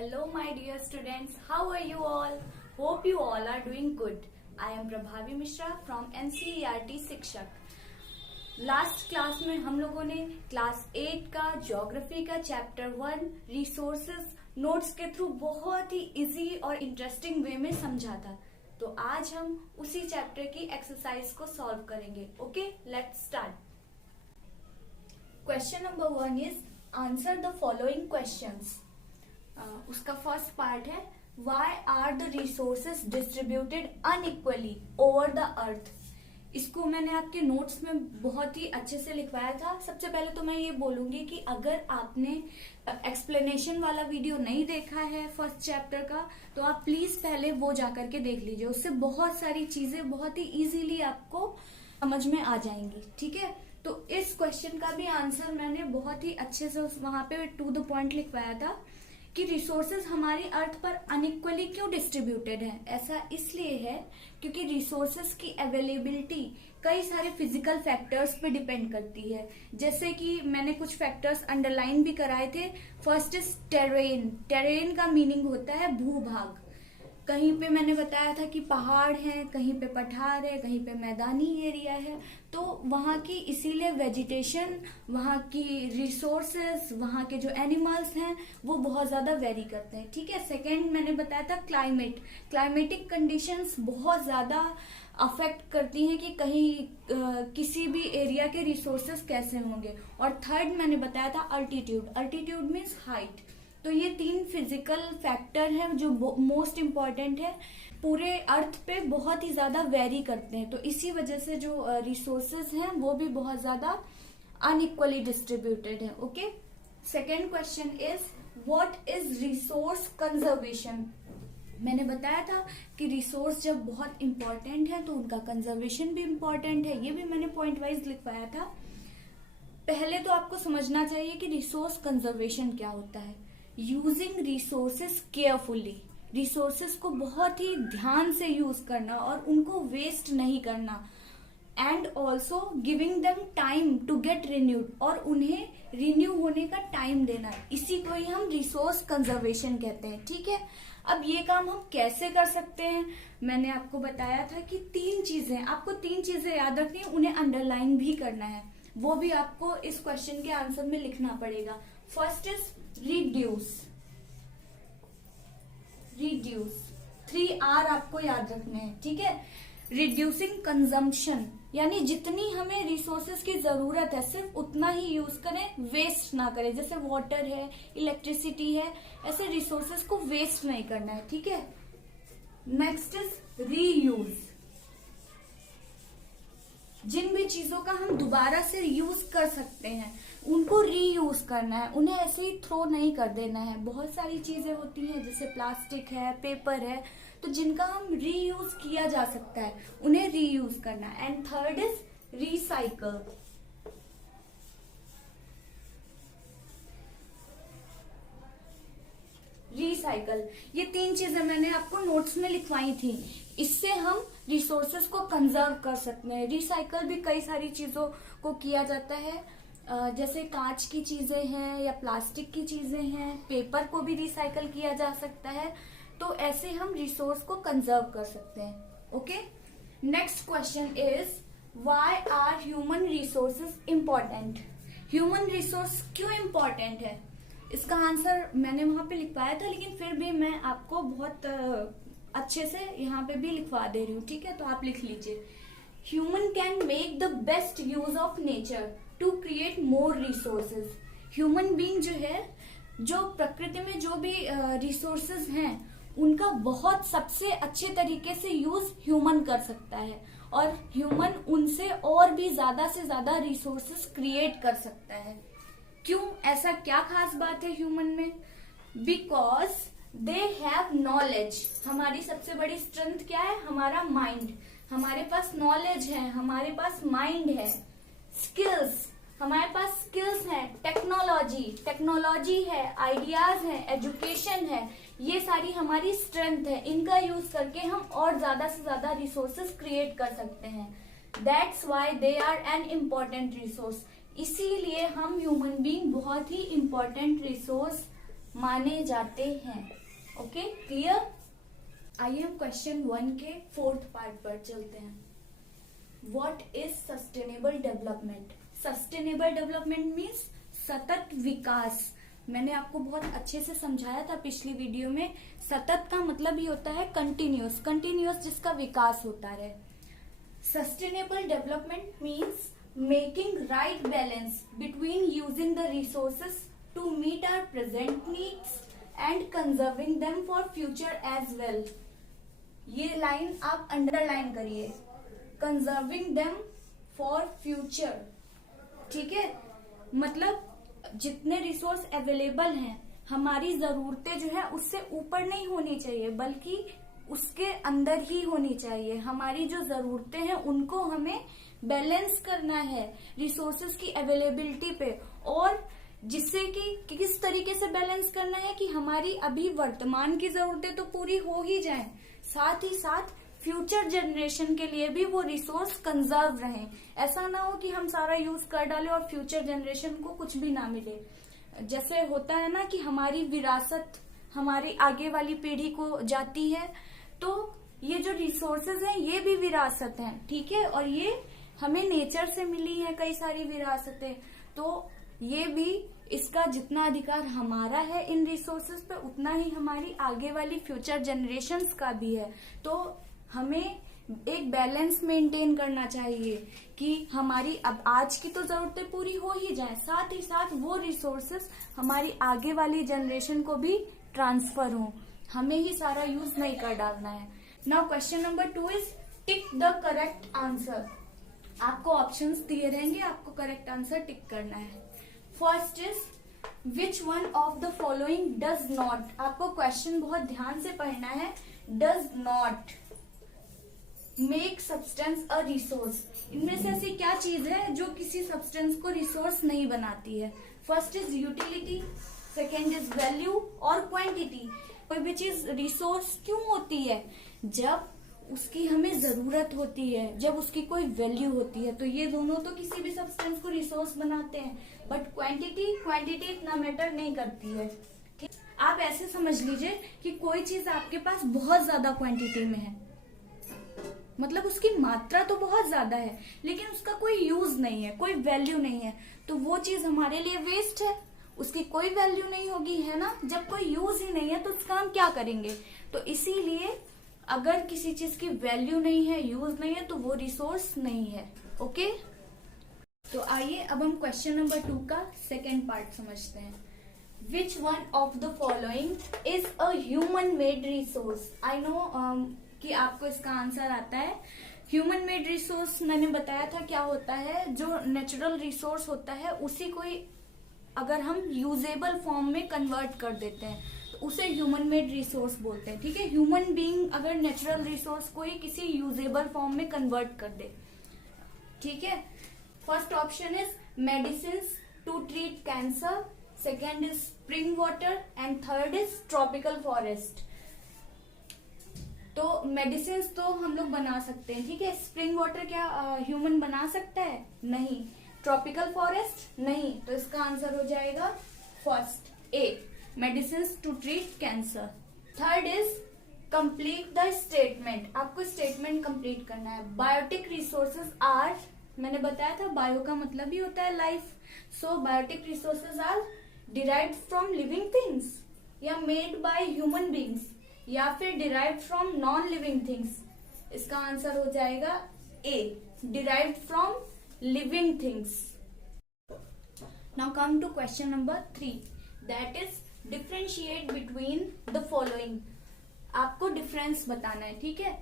Hello my dear students, how are you all? Hope you all are doing good. I am Prabhavi Mishra from NCERT शिक्षक। Last class में हम लोगों ने class 8 का geography का chapter 1 resources notes के through बहुत ही easy और इंटरेस्टिंग वे में समझा था। तो आज हम उसी चैप्टर की एक्सरसाइज को सॉल्व करेंगे। Okay, let's start. Question number 1 is answer the following questions. उसका फर्स्ट पार्ट है why are the resources distributed unequally over the earth. इसको मैंने आपके नोट्स में बहुत ही अच्छे से लिखवाया था। सबसे पहले तो मैं ये बोलूंगी कि अगर आपने एक्सप्लेनेशन वाला वीडियो नहीं देखा है फर्स्ट चैप्टर का, तो आप प्लीज पहले वो जाकर के देख लीजिए। उससे बहुत सारी चीजें बहुत ही इजीली आपको समझ में आ जाएंगी। ठीक है, तो इस क्वेश्चन का भी आंसर मैंने बहुत ही अच्छे से वहां पे टू द पॉइंट लिखवाया था कि रिसोर्सेज हमारी अर्थ पर अनइक्वली क्यों डिस्ट्रीब्यूटेड है। ऐसा इसलिए है क्योंकि रिसोर्सेज की अवेलेबिलिटी कई सारे फिजिकल फैक्टर्स पे डिपेंड करती है। जैसे कि मैंने कुछ फैक्टर्स अंडरलाइन भी कराए थे। First is terrain. टेरेन का मीनिंग होता है भूभाग। कहीं पे मैंने बताया था कि पहाड़ है, कहीं पे पठार है, कहीं पे मैदानी एरिया है। तो वहाँ की इसीलिए वेजिटेशन, वहाँ की रिसोर्सेज, वहाँ के जो एनिमल्स हैं वो बहुत ज्यादा वेरी करते हैं। ठीक है। सेकंड मैंने बताया था क्लाइमेट। क्लाइमेटिक कंडीशंस बहुत ज्यादा अफेक्ट करती हैं कि कहीं किसी भी एरिया के रिसोर्सेज कैसे होंगे। और थर्ड मैंने बताया था अल्टीट्यूड। Altitude means height. तो ये 3 फिजिकल फैक्टर हैं जो मोस्ट इम्पॉर्टेंट है, पूरे अर्थ पे बहुत ही ज्यादा वेरी करते हैं। तो इसी वजह से जो रिसोर्सेज हैं वो भी बहुत ज्यादा अनइक्वली डिस्ट्रीब्यूटेड है। Okay. Second question is what is resource conservation. मैंने बताया था कि रिसोर्स जब बहुत इंपॉर्टेंट है तो उनका कंजर्वेशन भी इम्पोर्टेंट है। ये भी मैंने पॉइंट वाइज लिखवाया था। पहले तो आपको समझना चाहिए कि रिसोर्स कंजर्वेशन क्या होता है। Using resources carefully. रिसोर्सेस को बहुत ही ध्यान से यूज करना और उनको वेस्ट नहीं करना। And also giving them time to get renewed. और उन्हें रिन्यू होने का टाइम देना, इसी को ही हम रिसोर्स कंजर्वेशन कहते हैं। ठीक है। अब ये काम हम कैसे कर सकते हैं, मैंने आपको बताया था कि 3 चीजें, आपको 3 चीजें याद रखनी है, उन्हें अंडरलाइन भी करना है। वो भी आपको इस क्वेश्चन के आंसर में लिखना पड़ेगा। First is reduce. Reduce 3R आपको याद रखने हैं। ठीक है। रिड्यूसिंग कंजम्पशन, यानी जितनी हमें रिसोर्सेज की जरूरत है सिर्फ उतना ही यूज करें, वेस्ट ना करें। जैसे वाटर है, इलेक्ट्रिसिटी है, ऐसे रिसोर्सेज को वेस्ट नहीं करना है। ठीक है। Next is reuse. जिन भी चीजों का हम दोबारा से यूज कर सकते हैं उनको रीयूज करना है, उन्हें ऐसे ही थ्रो नहीं कर देना है। बहुत सारी चीजें होती हैं जैसे प्लास्टिक है, पेपर है, तो जिनका हम रीयूज किया जा सकता है उन्हें रीयूज करना है। And third is recycle. Recycle, ये 3 चीजें मैंने आपको नोट्स में लिखवाई थी। इससे हम रिसोर्सेज को कंजर्व कर सकते हैं। रिसाइकल भी कई सारी चीजों को किया जाता है, जैसे कांच की चीजें हैं या प्लास्टिक की चीजें हैं, पेपर को भी रिसाइकल किया जा सकता है। तो ऐसे हम रिसोर्स को कंजर्व कर सकते हैं। Okay. Next question is why are human resources important. Human resource क्यों इम्पोर्टेंट है, इसका आंसर मैंने वहां पे लिखवाया था, लेकिन फिर भी मैं आपको बहुत अच्छे से यहाँ पे भी लिखवा दे रही हूँ। ठीक है, तो आप लिख लीजिए। Human can make the best use of nature to create more resources. Human being जो है, जो प्रकृति में जो भी रिसोर्सेज हैं उनका बहुत सबसे अच्छे तरीके से यूज ह्यूमन कर सकता है, और ह्यूमन उनसे और भी ज्यादा से ज्यादा रिसोर्सेज क्रिएट कर सकता है। क्यों, ऐसा क्या खास बात है ह्यूमन में? Because they have knowledge. हमारी सबसे बड़ी स्ट्रेंथ क्या है? हमारा माइंड। हमारे पास नॉलेज है, हमारे पास माइंड है। स्किल्स, हमारे पास स्किल्स हैं। टेक्नोलॉजी है, आइडियाज है, एजुकेशन है, ये सारी हमारी स्ट्रेंथ है। इनका यूज करके हम और ज्यादा से ज्यादा रिसोर्सेज क्रिएट कर सकते हैं। That's why they are an important resource. इसीलिए हम ह्यूमन बीइंग बहुत ही इम्पोर्टेंट रिसोर्स माने जाते हैं। Okay, clear. आइए हम क्वेश्चन 1 के 4th पार्ट पर चलते हैं। What is sustainable development? Sustainable development means सतत विकास। मैंने आपको बहुत अच्छे से समझाया था पिछली वीडियो में। सतत का मतलब ही होता है कंटिन्यूस, कंटिन्यूस जिसका विकास होता रहे। Sustainable development means making right balance between using the resources to meet our present needs and conserving them for future as well. ये लाइन आप अंडरलाइन करिए, कंजर्विंग देम फॉर फ्यूचर। ठीक है, मतलब जितने रिसोर्स अवेलेबल हैं, हमारी जरूरतें जो है उससे ऊपर नहीं होनी चाहिए, बल्कि उसके अंदर ही होनी चाहिए। हमारी जो जरूरतें हैं उनको हमें बैलेंस करना है रिसोर्सेज की अवेलेबिलिटी पे, और जिससे कि किस तरीके से बैलेंस करना है कि हमारी अभी वर्तमान की जरूरतें तो पूरी हो ही जाएं, साथ ही साथ फ्यूचर जनरेशन के लिए भी वो रिसोर्स कंजर्व रहें। ऐसा ना हो कि हम सारा यूज कर डालें और फ्यूचर जनरेशन को कुछ भी ना मिले। जैसे होता है ना कि हमारी विरासत हमारी आगे वाली पीढ़ी को जाती है, तो ये जो रिसोर्सेज हैं ये भी विरासत हैं। ठीक है, और ये हमें नेचर से मिली है कई सारी विरासतें, तो ये भी इसका जितना अधिकार हमारा है इन रिसोर्सेज पे, उतना ही हमारी आगे वाली फ्यूचर जनरेशन्स का भी है। तो हमें एक बैलेंस मेंटेन करना चाहिए कि हमारी अब आज की तो जरूरतें पूरी हो ही जाए, साथ ही साथ वो रिसोर्सेज हमारी आगे वाली जनरेशन को भी ट्रांसफर हो। हमें ही सारा यूज नहीं कर डालना है। Now question number 2 is tick the correct answer. आपको ऑप्शंस दिए रहेंगे, आपको करेक्ट आंसर टिक करना है। First is which one of the following does not. आपको क्वेश्चन बहुत ध्यान से पढ़ना है। Does not make substance a resource. इनमें से ऐसी क्या चीज है जो किसी सब्सटेंस को रिसोर्स नहीं बनाती है? First is utility, second is value और क्वांटिटी। कोई भी चीज रिसोर्स क्यों होती है? जब उसकी हमें जरूरत होती है, जब उसकी कोई वैल्यू होती है, तो ये दोनों तो किसी भी सब्सटेंस को रिसोर्स बनाते हैं। बट क्वांटिटी इतना मैटर नहीं करती है। ठीक, आप ऐसे समझ लीजिए कि कोई चीज आपके पास बहुत ज्यादा क्वांटिटी में है, मतलब उसकी मात्रा तो बहुत ज्यादा है, लेकिन उसका कोई यूज नहीं है, कोई वैल्यू नहीं है, तो वो चीज हमारे लिए वेस्ट है, उसकी कोई वैल्यू नहीं होगी, है ना। जब कोई यूज ही नहीं है तो उसका हम क्या करेंगे? तो इसीलिए अगर किसी चीज की वैल्यू नहीं है, यूज नहीं है, तो वो रिसोर्स नहीं है। ओके, तो आइए अब हम क्वेश्चन नंबर 2 का सेकेंड पार्ट समझते हैं। Which one of the following is a human made resource? I know कि आपको इसका आंसर आता है। ह्यूमन मेड रिसोर्स मैंने बताया था क्या होता है। जो नेचुरल रिसोर्स होता है उसी को अगर हम यूजेबल फॉर्म में कन्वर्ट कर देते हैं तो उसे ह्यूमन मेड रिसोर्स बोलते हैं। ठीक है, ह्यूमन बीइंग अगर नेचुरल रिसोर्स को ही किसी यूजेबल फॉर्म में कन्वर्ट कर दे। ठीक है, first option is medicine to treat cancer, second is spring water and third is tropical forest. तो मेडिसिन तो हम लोग बना सकते हैं। ठीक है, स्प्रिंग वाटर क्या ह्यूमन बना सकता है? नहीं। Tropical forest? नहीं। तो इसका आंसर हो जाएगा first A, medicine to treat cancer. Third is complete the statement. आपको स्टेटमेंट कंप्लीट करना है। बायोटिक रिसोर्सेज आर, मैंने बताया था बायो का मतलब ही होता है life. So biotic resources are derived from living things, या मेड बाय ह्यूमन बींग्स, या फिर derived from non living things. इसका आंसर हो जाएगा A, derived from living things. Now come to question number 3, that is differentiate between the following. आपको difference बताना है। ठीक है,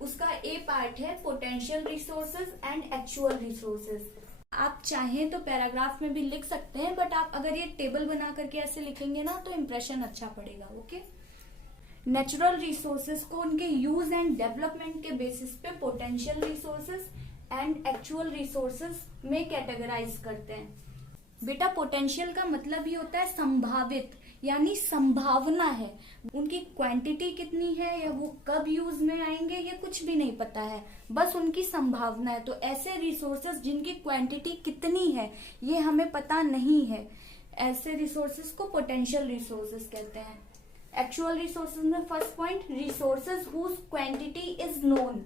उसका ए पार्ट है potential resources and actual resources. आप चाहें तो पैराग्राफ में भी लिख सकते हैं, बट आप अगर ये टेबल बना करके ऐसे लिखेंगे ना तो इम्प्रेशन अच्छा पड़ेगा। ओके, नेचुरल रिसोर्सेज को उनके यूज एंड डेवलपमेंट के बेसिस पे potential resources and actual resources में कैटेगराइज करते हैं। बेटा पोटेंशियल का मतलब ही होता है संभावित, यानी संभावना है। उनकी क्वांटिटी कितनी है या वो कब यूज में आएंगे ये कुछ भी नहीं पता है, बस उनकी संभावना है। तो ऐसे रिसोर्सेज जिनकी क्वांटिटी कितनी है ये हमें पता नहीं है, ऐसे रिसोर्सेज को पोटेंशियल रिसोर्सेज कहते हैं। एक्चुअल रिसोर्सेज में first point, resources whose quantity is known.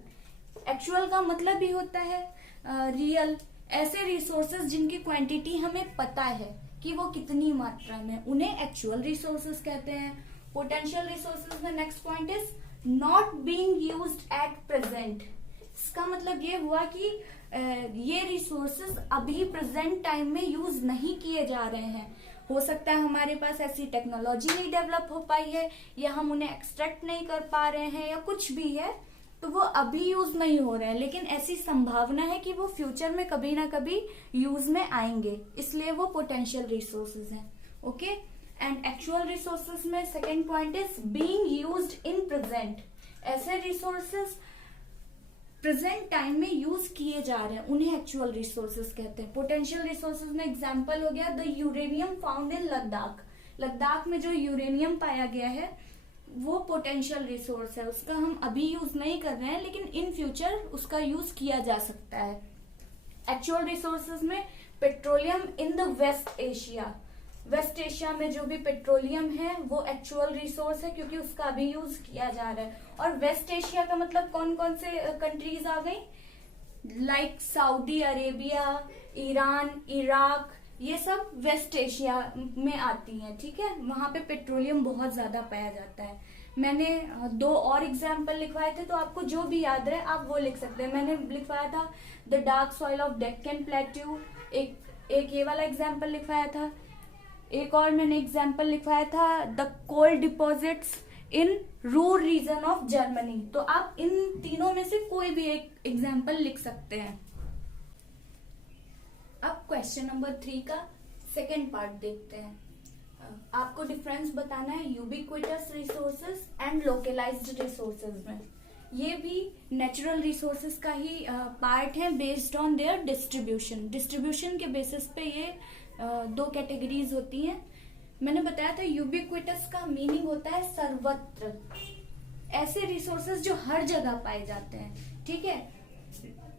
Actual का मतलब भी होता है रियल। ऐसे रिसोर्सेज जिनकी क्वांटिटी हमें पता है कि वो कितनी मात्रा में, उन्हें एक्चुअल रिसोर्सेज कहते हैं। पोटेंशियल रिसोर्सेज में next point is not being used at present. इसका मतलब ये हुआ कि ये रिसोर्सेज अभी प्रेजेंट टाइम में यूज नहीं किए जा रहे हैं। हो सकता है हमारे पास ऐसी टेक्नोलॉजी नहीं डेवलप हो पाई है, या हम उन्हें एक्सट्रैक्ट नहीं कर पा रहे हैं, या कुछ भी है, तो वो अभी यूज नहीं हो रहे हैं, लेकिन ऐसी संभावना है कि वो फ्यूचर में कभी ना कभी यूज में आएंगे, इसलिए वो पोटेंशियल रिसोर्सेज हैं। ओके, एंड एक्चुअल रिसोर्सेज में second point is being used in present. ऐसे रिसोर्सेज प्रेजेंट टाइम में यूज किए जा रहे हैं, उन्हें एक्चुअल रिसोर्सेज कहते हैं। पोटेंशियल रिसोर्सेज में एग्जांपल हो गया the uranium found in Ladakh. Ladakh में जो यूरेनियम पाया गया है वो पोटेंशियल रिसोर्स है, उसका हम अभी यूज नहीं कर रहे हैं, लेकिन इन फ्यूचर उसका यूज किया जा सकता है। एक्चुअल रिसोर्सेज में petroleum in the West Asia. West Asia में जो भी पेट्रोलियम है वो एक्चुअल रिसोर्स है, क्योंकि उसका अभी यूज किया जा रहा है। और वेस्ट एशिया का मतलब कौन कौन से कंट्रीज आ गई, like Saudi Arabia, Iran, Iraq, ये सब वेस्ट एशिया में आती हैं। ठीक है, वहां पे पेट्रोलियम बहुत ज्यादा पाया जाता है। मैंने 2 और एग्जाम्पल लिखवाए थे, तो आपको जो भी याद रहे आप वो लिख सकते हैं। मैंने लिखवाया था the dark soil of Deccan plateau, एक ये वाला एग्जाम्पल लिखवाया था। एक और मैंने एग्जाम्पल लिखवाया था the coal deposits in Ruhr region of Germany. तो आप इन तीनों में से कोई भी एक एग्जाम्पल लिख सकते हैं। अब क्वेश्चन नंबर 3 का सेकेंड पार्ट देखते हैं। आपको डिफरेंस बताना है ubiquitous resources and localised resources में। ये भी नेचुरल रिसोर्सेज का ही पार्ट है based on their distribution. Distribution के बेसिस पे ये 2 कैटेगरीज होती हैं। मैंने बताया था यूबिक्विटस का मीनिंग होता है सर्वत्र, ऐसे रिसोर्सेज जो हर जगह पाए जाते हैं। ठीक है,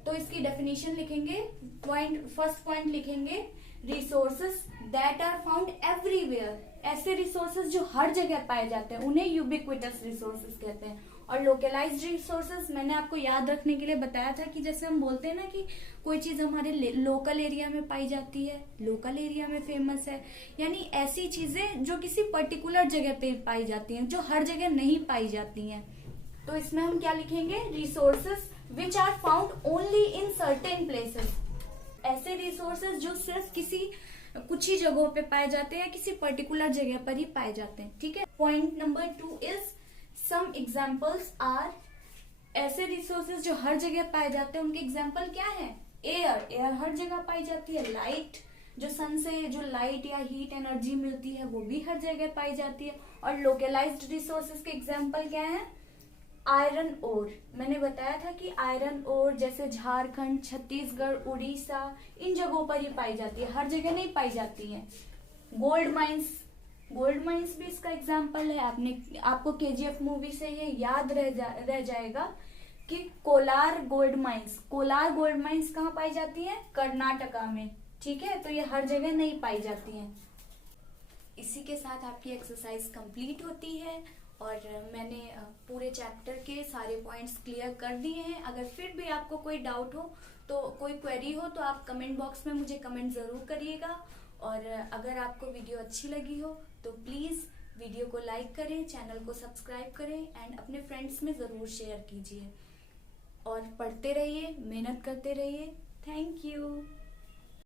तो इसकी डेफिनेशन लिखेंगे। फर्स्ट पॉइंट लिखेंगे resources that are found everywhere. ऐसे रिसोर्सेज जो हर जगह पाए जाते हैं उन्हें यूबिक्विटस रिसोर्सेज कहते हैं। और लोकलाइज्ड रिसोर्सेज मैंने आपको याद रखने के लिए बताया था कि जैसे हम बोलते हैं ना कि कोई चीज हमारे लोकल एरिया में पाई जाती है, लोकल एरिया में फेमस है, यानी ऐसी चीजें जो किसी पर्टिकुलर जगह पे पाई जाती हैं, जो हर जगह नहीं पाई जाती हैं। तो इसमें हम क्या लिखेंगे, resources which are found only in certain places. ऐसे रिसोर्सेज जो सिर्फ कुछ ही जगहों पे पाए जाते हैं, किसी पर्टिकुलर जगह पर ही पाए जाते हैं। ठीक है, point number 2 is some examples are. ऐसे रिसोर्सेज जो हर जगह पाए जाते हैं उनके एग्जाम्पल क्या है, एयर हर जगह पाई जाती है, लाइट जो सन से जो लाइट या हीट एनर्जी मिलती है वो भी हर जगह पाई जाती है। और लोकलाइज्ड रिसोर्सेज के एग्जाम्पल क्या है, आयरन ओर। मैंने बताया था कि आयरन ओर जैसे झारखंड, छत्तीसगढ़, उड़ीसा, इन जगहों पर ही पाई जाती है, हर जगह नहीं पाई जाती है। गोल्ड माइंस भी इसका एग्जाम्पल है। आपको केजीएफ मूवी से ये याद रह जाएगा कि कोलार गोल्ड माइंस कहाँ पाई जाती है, कर्नाटका में। ठीक है, तो ये हर जगह नहीं पाई जाती हैं। इसी के साथ आपकी एक्सरसाइज कंप्लीट होती है और मैंने पूरे चैप्टर के सारे पॉइंट्स क्लियर कर दिए हैं। अगर फिर भी आपको कोई डाउट हो, तो कोई क्वेरी हो, तो आप कमेंट बॉक्स में मुझे कमेंट ज़रूर करिएगा। और अगर आपको वीडियो अच्छी लगी हो तो प्लीज़ वीडियो को लाइक करें, चैनल को सब्सक्राइब करें एंड अपने फ्रेंड्स में ज़रूर शेयर कीजिए। और पढ़ते रहिए, मेहनत करते रहिए। Thank you.